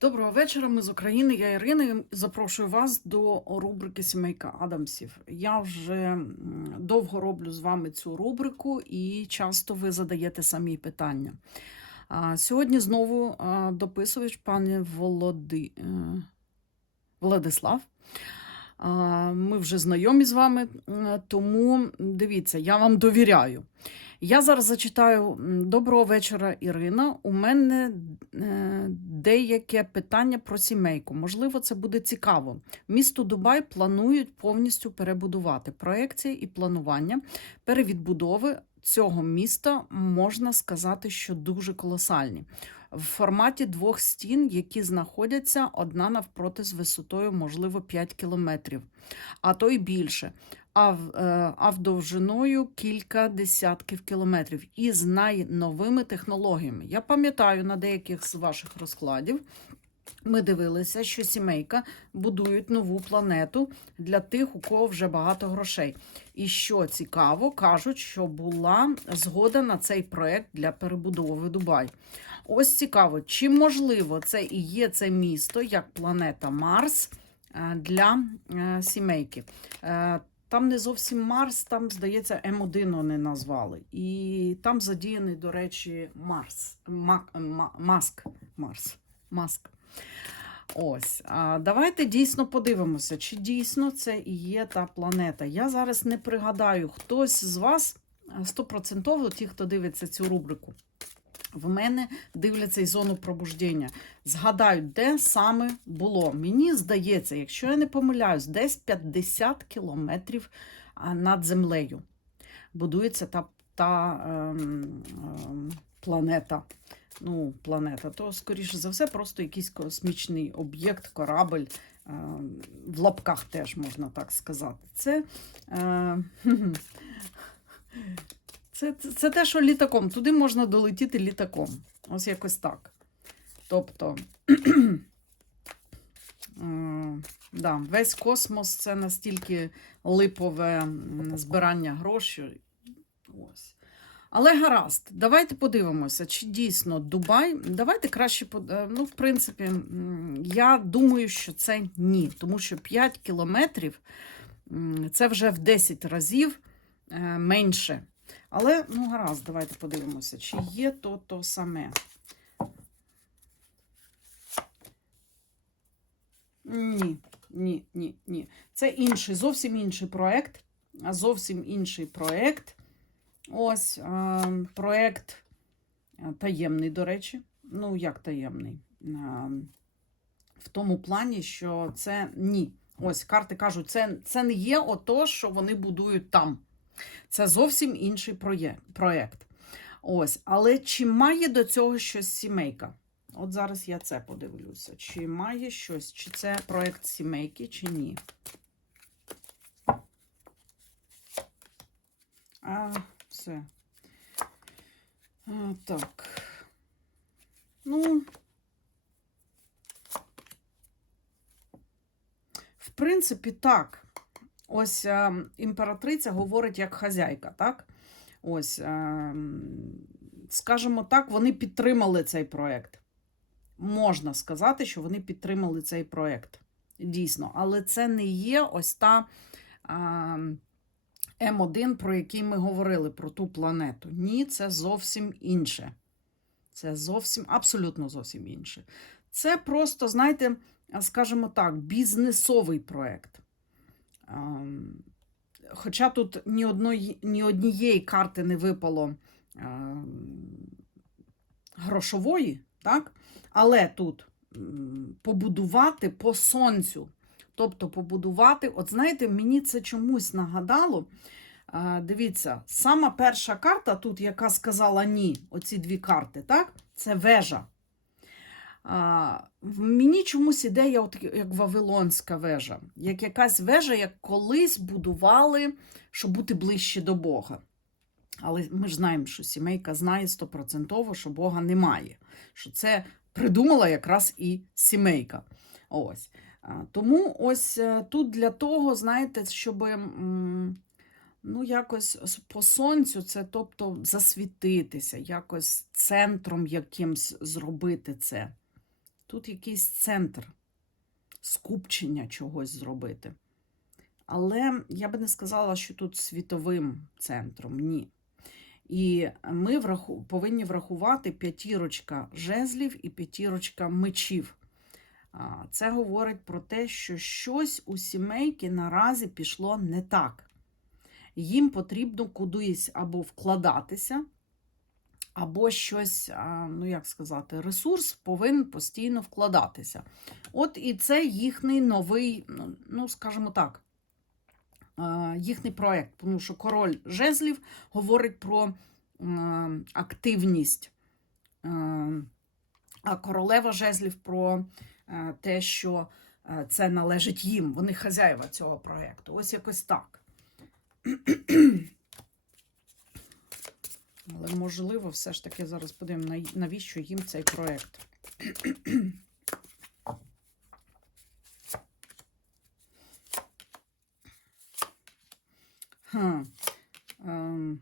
Доброго вечора. Ми з України. Я Ірина. Запрошую вас до рубрики Сімейка Адамсів. Я вже довго роблю з вами цю рубрику, і часто ви задаєте самі питання. Сьогодні знову дописувач пане Володи... е, Владислав. Ми вже знайомі з вами, тому дивіться, я вам довіряю. Я зараз зачитаю Доброго вечора, Ірина. У мене е, деяке питання про сімейку. Можливо, це буде цікаво. Місто Дубай планують повністю перебудувати проекції і планування перевідбудови цього міста можна сказати, що дуже колосальні. В форматі двох стін, які знаходяться одна навпроти з висотою, можливо, 5 кілометрів, а то й більше а, в- е, а в довжиною кілька десятків кілометрів і з найновими технологіями. Я пам'ятаю на деяких з ваших розкладів. Ми дивилися, що сімейка будують нову планету для тих, у кого вже багато грошей. І що цікаво, кажуть, що була згода на цей проект для перебудови Дубай. Ось цікаво, чи можливо це і є це місто як планета Марс е, для е, сімейки. Там не зовсім Марс, там, здається, М1 вони назвали. І там задіяний, до речі, Марс. Мак, Ма- Маск. Марс. Маск. Ось. А давайте дійсно подивимося, чи дійсно це і є та планета. Я зараз не пригадаю, хтось з вас стопроцентово, ті, хто дивиться цю рубрику, в мене дивляться і зону пробуждення. Згадають, де саме було. Мені здається, якщо я не помиляюсь, десь 50 кілометрів над землею будується та, та ем, ем, планета. Ну, планета, то, скоріше за все, просто якийсь космічний об'єкт, корабль. е, В лапках теж можна так сказати. Це, е, це, це, те, що літаком. Туди можна долетіти літаком. Ось якось так. Тобто, е, да, весь космос це настільки липове збирання грошей. Ось. Але гаразд, давайте подивимося, чи дійсно Дубай. Давайте краще е, Ну, в принципі, я думаю, що це ні, тому що 5 кілометрів це вже в 10 разів е, менше. Але ну гаразд, давайте подивимося, чи є то то саме. Ні, ні, ні, ні. Це інший, зовсім інший проект. Зовсім інший проект. Ось проект е, таємний, до речі. Ну, як таємний? В тому плані, що це ні. Ось карти кажуть, це, це не є ото, що вони будують там. Це зовсім інший проєкт. Ось, але чи має до цього щось сімейка? От зараз я це подивлюся. Чи має щось, чи це проєкт сімейки, чи ні. А, все. А, так. Ну. В принципі, так. Ось е, імператриця говорить як хазяйка, так? Ось, е, скажімо так, вони підтримали цей проект. Можна сказати, що вони підтримали цей проект. Дійсно, але це не є ось та е, М1, про який ми говорили, про ту планету. Ні, це зовсім інше. Це зовсім, абсолютно зовсім інше. Це просто, знаєте, скажімо так, бізнесовий проект. Ем, Хоча тут ні, одної, ні однієї карти не випало ем, грошової, так? але тут побудувати по сонцю. Тобто побудувати, от знаєте, мені це чомусь нагадало. Е, Дивіться, сама перша карта, тут, яка сказала ні, оці дві карти, так? Це вежа. А, мені чомусь ідея, от як Вавилонська вежа, як якась вежа, як колись будували, щоб бути ближче до Бога. Але ми ж знаємо, що сімейка знає стопроцентово, що Бога немає. Що це придумала якраз і сімейка. Ось. Тому ось е, тут для того, знаєте, щоб ну, якось по сонцю, це тобто засвітитися, якось центром якимсь зробити це. Тут якийсь центр скупчення чогось зробити. Але я би не сказала, що тут світовим центром, ні. І ми враху, повинні врахувати п'ятірочка жезлів і п'ятірочка мечів. Це говорить про те, що щось у сімейки наразі пішло не так. Їм потрібно кудись або вкладатися, або щось, ну як сказати, ресурс повинен постійно вкладатися. От і це їхній новий, ну, ну скажімо так, їхній проєкт, тому що король жезлів говорить про активність, а королева жезлів про те, що це належить їм. Вони хазяїва цього проєкту. Ось якось так. Але можливо, все ж таки зараз подивимо, навіщо їм цей проєкт. Хм. Ем.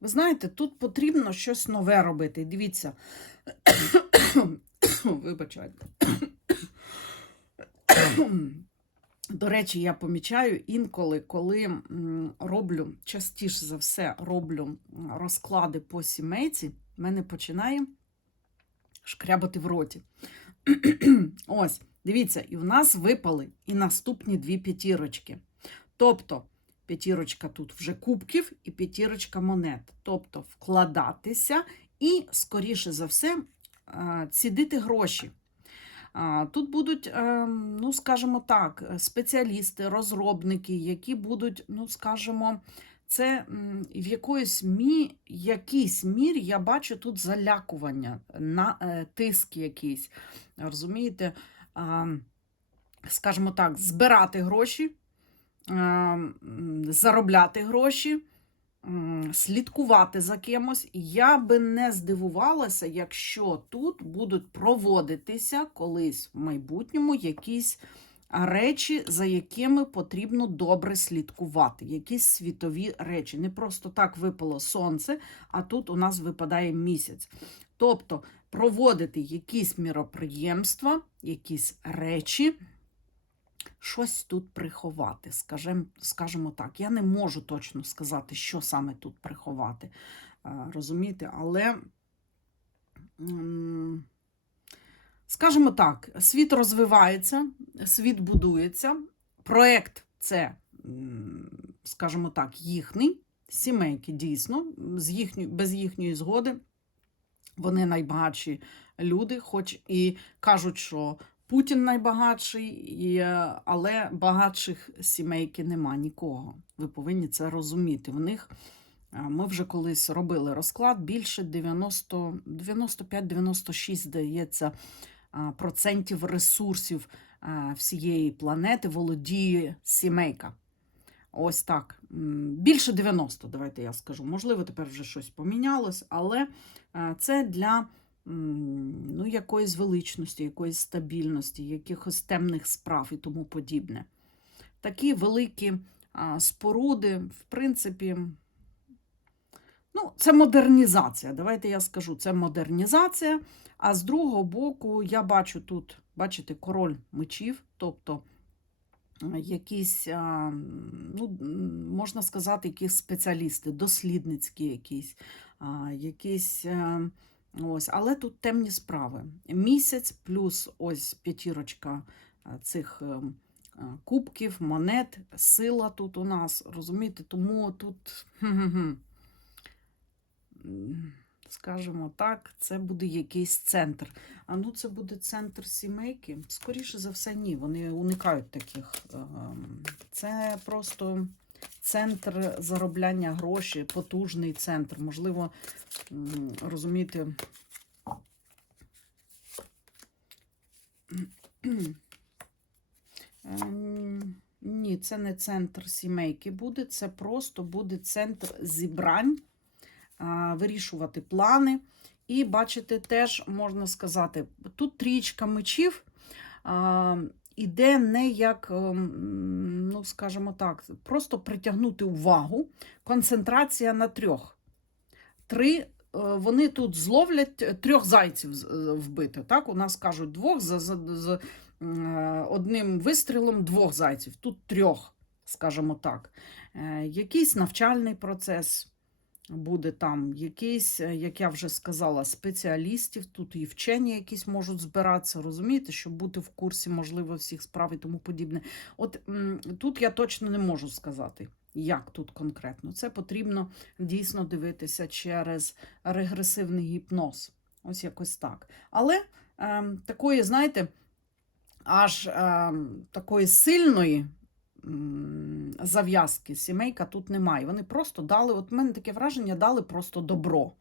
Ви знаєте, тут потрібно щось нове робити. Дивіться. Вибачайте. До речі, я помічаю інколи, коли роблю, частіше за все, роблю розклади по сімейці, мене починає шкрябати в роті. Ось, дивіться, і в нас випали і наступні дві п'ятірочки. Тобто, п'ятірочка тут вже кубків і п'ятірочка монет. Тобто вкладатися і, скоріше за все, цідити гроші. Тут будуть, ем, ну, скажімо так, спеціалісти, розробники, які будуть, ну, скажімо, це в якоїсь мі, якійсь мірі я бачу тут залякування, на е, тиск якийсь. Розумієте, скажімо так, збирати гроші, заробляти гроші слідкувати за кимось. Я би не здивувалася, якщо тут будуть проводитися колись в майбутньому якісь речі, за якими потрібно добре слідкувати. Якісь світові речі. Не просто так випало сонце, а тут у нас випадає місяць. Тобто проводити якісь міроприємства, якісь речі щось тут приховати, скажем, скажімо так. Я не можу точно сказати, що саме тут приховати. Розумієте, але, скажімо так, світ розвивається, світ будується. Проєкт це, скажімо так, їхній, сімейки дійсно, з їхньої, без їхньої згоди. Вони найбагатші люди, хоч і кажуть, що Путін найбагатший, е, але багатших сімейки нема нікого. Ви повинні це розуміти. В них е, ми вже колись робили розклад більше 95-96, здається, процентів ресурсів всієї планети володіє сімейка. Ось так. Більше 90, давайте я скажу. Можливо, тепер вже щось помінялось, але е, це для ну, якоїсь величності, якоїсь стабільності, якихось темних справ і тому подібне. Такі великі споруди, в принципі, ну, це модернізація. Давайте я скажу, це модернізація. А з другого боку, я бачу тут, бачите, король мечів, тобто якісь, ну, можна сказати, якісь спеціалісти, дослідницькі якісь, якісь Ось, Але тут темні справи. Місяць плюс ось п'ятірочка цих е, кубків, монет, сила тут у нас, розумієте, тому тут, скажімо так, це буде якийсь центр. А ну це буде центр сімейки. Скоріше за все, ні. Вони уникають таких. Це просто центр заробляння грошей, потужний центр. Можливо, розумієте, ем, ні, це не центр сімейки буде, це просто буде центр зібрань, вирішувати плани. І, бачите, теж можна сказати, тут трічка мечів іде не як, ем, ну, скажімо так, просто притягнути увагу. Концентрація на трьох. Три вони тут зловлять е, трьох зайців е, вбити. Так? У нас кажуть двох за, за, з е, одним вистрілом двох зайців. Тут трьох, скажімо так. Е, Якийсь навчальний процес буде там, якийсь, е, як я вже сказала, спеціалістів, тут і вчені якісь можуть збиратися, розумієте, щоб бути в курсі, можливо, всіх справ і тому подібне. От тут я точно не можу сказати, як тут конкретно. Це потрібно дійсно дивитися через регресивний гіпноз. Ось якось так. Але ем, такої, знаєте, аж ем, такої сильної зав'язки сімейка тут немає. Вони просто дали, от в мене таке враження, дали просто добро.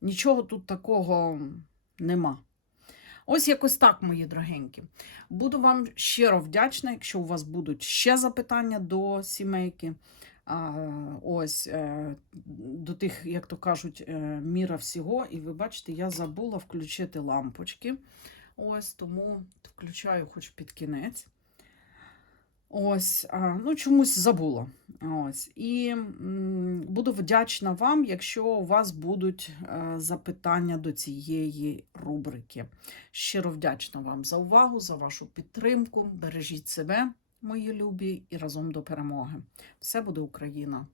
Нічого тут такого нема. Ось якось так, мої дорогенькі. Буду вам щиро вдячна, якщо у вас будуть ще запитання до сімейки. Ось е, до тих, як то кажуть, е, міра всього. І ви бачите, я забула включити лампочки. Ось тому включаю хоч під кінець. Ось, ну чомусь забула. Ось. І буду вдячна вам, якщо у вас будуть е, запитання до цієї рубрики. Щиро вдячна вам за увагу, за вашу підтримку. Бережіть себе, мої любі, і разом до перемоги. Все буде Україна!